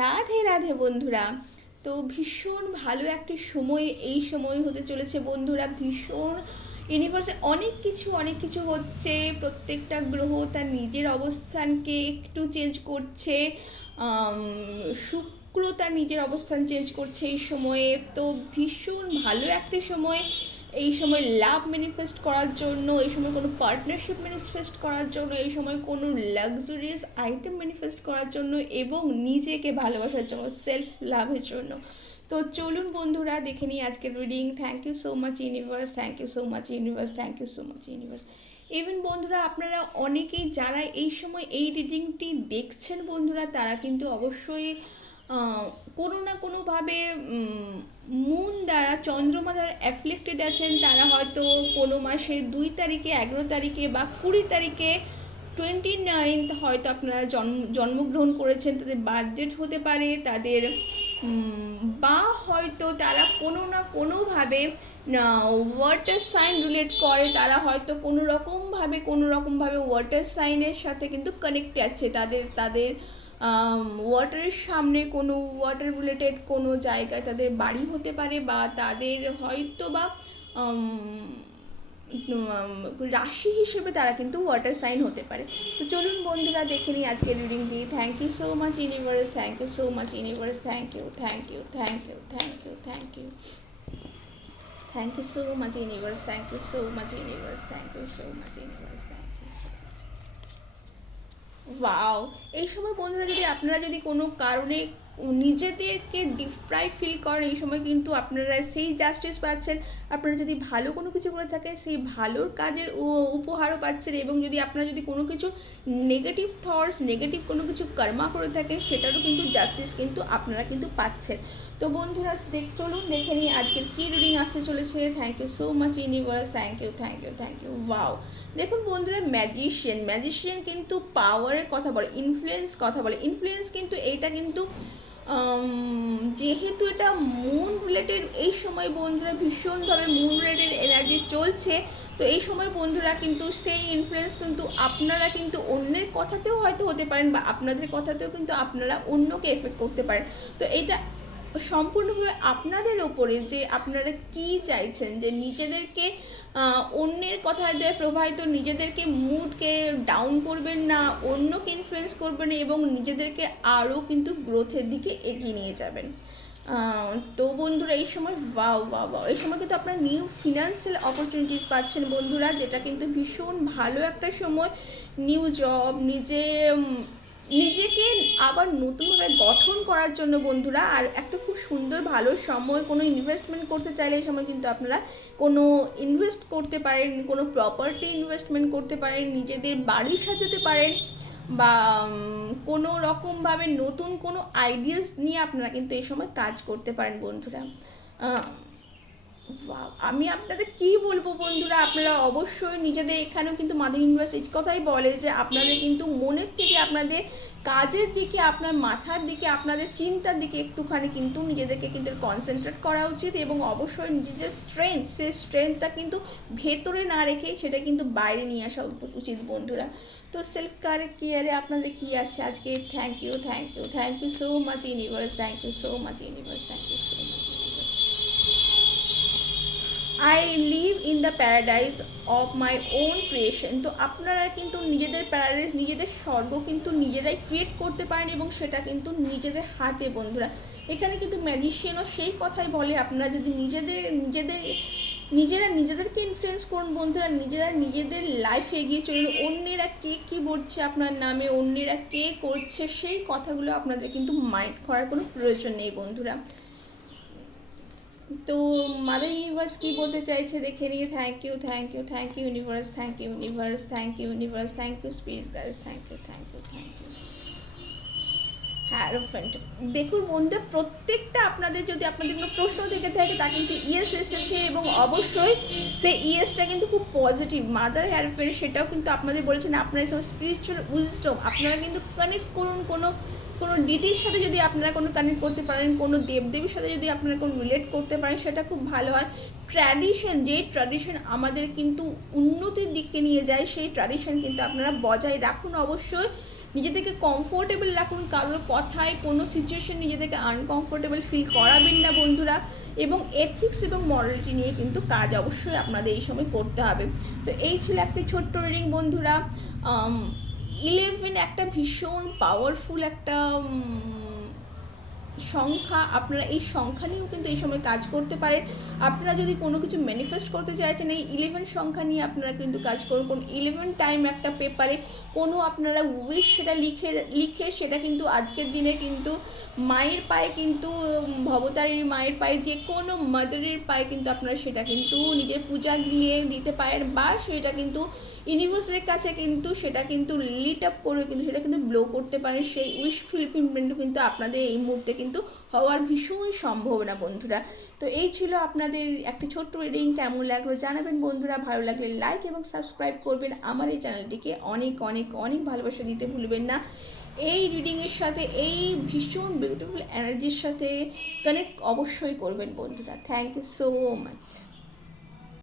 রাধে রাধে বন্ধুরা। তো ভীষণ ভালো একটি সময় এই সময় হতে চলেছে বন্ধুরা। ভীষণ ইউনিভার্সে অনেক কিছু হচ্ছে। প্রত্যেকটা গ্রহ তার নিজের অবস্থানকে একটু চেঞ্জ করছে। আম, শুক্র তার নিজের অবস্থান চেঞ্জ করছে এই সময়ে। তো ভীষণ ভালো একটি সময়। এই সময় লাভ ম্যানিফেস্ট করার জন্য, এই সময় কোনো পার্টনারশিপ ম্যানিফেস্ট করার জন্য, এই সময় কোনো লাক্সারিয়াস আইটেম ম্যানিফেস্ট করার জন্য এবং নিজেকে ভালোবাসার জন্য, সেলফ লাভের জন্য। তো চলুন বন্ধুরা দেখে নিই আজকের reading. Thank you so much universe, thank you so much universe, thank you so much universe. Even বন্ধুরা আপনারা অনেকেই যারা এই সময় এই রিডিংটি দেখছেন বন্ধুরা, তারা কিন্তু অবশ্যই কোনো না কোনোভাবে মুন দ্বারা, চন্দ্রমা দ্বারা অ্যাফ্লিক্টেড আছেন। তারা হয়তো কোনো মাসে 2 তারিখে, 11 তারিখে বা 20 তারিখে, 29th হয়তো আপনারা জন্মগ্রহণ করেছেন। তাদের বার্থডেট হতে পারে তাদের, বা হয়তো তারা কোনো না কোনোভাবে ওয়াটার সাইন রিলেট করে। তারা হয়তো কোনো রকমভাবে ওয়াটার সাইনের সাথে কিন্তু কানেক্ট আছে। তাদের তাদের ওয়াটারের সামনে কোনো ওয়াটার রিলেটেড কোনো জায়গায় তাদের বাড়ি হতে পারে, বা তাদের হয়তো বা রাশি হিসেবে তারা কিন্তু ওয়াটার সাইন হতে পারে। তো চলুন বন্ধুরা দেখে নিই আজকের রিডিংটি। Thank you so much universe, thank you so much universe, thank you, thank you, thank you, thank you, thank you, thank you so much universe, thank you so much universe, thank you so much universe, thank you so much. Wow! এই সময় বন্ধুরা আপনারা যদি কোনো কারণে নিজেদেরকে deprive feel করেন, এই সময় কিন্তু আপনারা সেই জাস্টিস পাচ্ছেন। আপনারা যদি ভালো কোনো কিছু করে থাকেন, সেই ভালোর কাজের উপহারও পাচ্ছেন। এবং আপনারা যদি কোনো কিছু নেগেটিভ থটস, নেগেটিভ কোনো কিছু কর্মা করে থাকেন, সেটারও কিন্তু জাস্টিস কিন্তু আপনারা কিন্তু পাচ্ছেন। তো বন্ধুরা চলুন দেখে নিই আজকের কী রিডিং আসতে চলেছে। Thank you so much universe, thank you, thank you, thank you. Wow! দেখুন বন্ধুরা, ম্যাজিশিয়ান কিন্তু পাওয়ারের কথা বলে, ইনফ্লুয়েন্স কিন্তু এইটা কিন্তু যেহেতু এটা মুন রিলেটেড, এই সময় বন্ধুরা ভীষণভাবে মুন রিলেটেড এনার্জি চলছে। তো এই সময় বন্ধুরা কিন্তু সেই ইনফ্লুয়েন্স কিন্তু আপনারা কিন্তু অন্যের কথাতেও হয়তো হতে পারেন, বা আপনাদের কথাতেও কিন্তু আপনারা অন্যকে এফেক্ট করতে পারেন। তো এটা সম্পূর্ণভাবে আপনাদের ওপরে যে আপনারা কি চাইছেন, যে নিজেদেরকে অন্যের কথাতে প্রভাবিত, নিজেদেরকে মুডকে ডাউন করবেন না, অন্যকে ইনফ্লুয়েন্স করবেন এবং নিজেদেরকে আরও কিন্তু গ্রোথের দিকে এগিয়ে নিয়ে যাবেন। তো বন্ধুরা এই সময় এই সময় কিন্তু আপনারা নিউ ফিনান্সিয়াল অপরচুনিটিস পাচ্ছেন বন্ধুরা, যেটা কিন্তু ভীষণ ভালো একটা সময়। নিউ জব, নিজেকে আবার নতুনভাবে গঠন করার জন্য বন্ধুরা। আর একটা খুব সুন্দর ভালো সময়, কোনো ইনভেস্টমেন্ট করতে চাইলে এই সময় কিন্তু আপনারা কোনো ইনভেস্ট করতে পারেন, কোনো প্রপার্টি ইনভেস্টমেন্ট করতে পারেন, নিজেদের বাড়ি সাজাতে পারেন, বা কোনো রকমভাবে নতুন কোনো আইডিয়াস নিয়ে আপনারা কিন্তু এই সময় কাজ করতে পারেন বন্ধুরা। আমি আপনাদের কি বলবো বন্ধুরা, আপনারা অবশ্যই নিজেদের, এখানেও কিন্তু মাদার ইউনিভার্স এই কথাই বলে যে আপনাদের কিন্তু মনের থেকে, আপনাদের কাজের দিকে, আপনার মাথার দিকে, আপনাদের চিন্তার দিকে একটুখানি কিন্তু নিজেদেরকে কিন্তু কনসেন্ট্রেট করা উচিত। এবং অবশ্যই নিজেদের সেই স্ট্রেংথটা কিন্তু ভেতরে না রেখে সেটা কিন্তু বাইরে নিয়ে আসা উচিত বন্ধুরা। তো সেলফ কেয়ারে আপনাদের কি আছে আজকে। Thank you, thank you, thank you so much universe, thank you so much universe, thank you so much. I live in the paradise of my own creation. তো আপনারা কিন্তু নিজেদের প্যারাডাইজ, নিজেদের স্বর্গ কিন্তু নিজেরাই ক্রিয়েট করতে পারেন, এবং সেটা কিন্তু নিজেদের হাতে বন্ধুরা। এখানে কিন্তু ম্যাজিশিয়ানও সেই কথাই বলে, আপনারা যদি নিজেরা নিজেদেরকে ইনফ্লুয়েন্স করুন বন্ধুরা, নিজেরা নিজেদের লাইফ এগিয়ে চলুন। অন্যেরা কে কী বলছে আপনার নামে, অন্যেরা কে করছে, সেই কথাগুলো আপনাদের কিন্তু মাইন্ড করার কোনো প্রয়োজন নেই বন্ধুরা। তো মাদার ইউনিভার্স কী বলতে চাইছে দেখে নিয়ে। Thank you, thank you, thank you universe, thank you universe, thank you universe, thank you spirits guys, thank you, thank you, thank you. Hierophant, দেখুন বন্ধু, প্রত্যেকটা আপনাদের যদি আপনাদের কোনো প্রশ্ন থেকে থাকে তা কিন্তু ইয়েস এসেছে, এবং অবশ্যই সেই ইয়েসটা কিন্তু খুব পজিটিভ। মাদার হ্যারোফ্যান্ট সেটাও কিন্তু আপনাদের বলেছেন, আপনারা সব স্পিরিচুয়াল উইজডম আপনারা কিন্তু কানেক্ট করুন। কোনো ডিটির সাথে যদি আপনারা কোনো কানেক্ট করতে পারেন, কোনো দেবদেবীর সাথে যদি আপনারা কোনো রিলেট করতে পারেন, সেটা খুব ভালো হয়। যেই ট্র্যাডিশন আমাদের কিন্তু উন্নতির দিকে নিয়ে যায়, সেই ট্র্যাডিশন কিন্তু আপনারা বজায় রাখুন অবশ্যই। নিজেদেরকে কমফোর্টেবল রাখুন, কারোর কথায় কোনো সিচুয়েশন নিজেদেরকে আনকমফোর্টেবল ফিল করাবেন না বন্ধুরা। এবং এথিক্স এবং মরালিটি নিয়ে কিন্তু কাজ অবশ্যই আপনাদের এই সময় করতে হবে। তো এই ছিল একটি ছোট্ট রিডিং বন্ধুরা। 11 একটা ভীষণ পাওয়ারফুল একটা সংখ্যা। আপনারা এই সংখ্যা নিয়েও কিন্তু এই সময় কাজ করতে পারেন। আপনারা যদি কোনো কিছু ম্যানিফেস্ট করতে চাইছেন এই 11 সংখ্যা নিয়ে আপনারা কিন্তু কাজ করুন। কোন 11 টাইম একটা পেপারে কোনো আপনারা উইশ সেটা লিখে সেটা কিন্তু আজকের দিনে কিন্তু মায়ের পায়ে কিন্তু ভবতারীর মায়ের পায়ে যে কোনো মাদারের পায়ে কিন্তু আপনারা সেটা কিন্তু নিজের পূজা দিয়ে দিতে পারেন, বা সেটা কিন্তু ইউনিভার্সের কাছে কিন্তু সেটা কিন্তু লিট আপ করে কিন্তু সেটা কিন্তু ব্লো করতে পারেন। সেই উইশ ফুলফিলমেন্ট কিন্তু আপনাদের এই মুহূর্তে কিন্তু হওয়ার ভীষণ সম্ভাবনা বন্ধুরা। তো এই ছিল আপনাদের একটি ছোট্ট রিডিং। কেমন লাগলো জানাবেন বন্ধুরা। ভালো লাগলে লাইক এবং সাবস্ক্রাইব করবেন। আমার এই চ্যানেলটিকে অনেক অনেক অনেক ভালোবাসা দিতে ভুলবেন না। এই রিডিংয়ের সাথে এই ভীষণ বিউটিফুল এনার্জির সাথে কানেক্ট অবশ্যই করবেন বন্ধুরা। Thank you so much.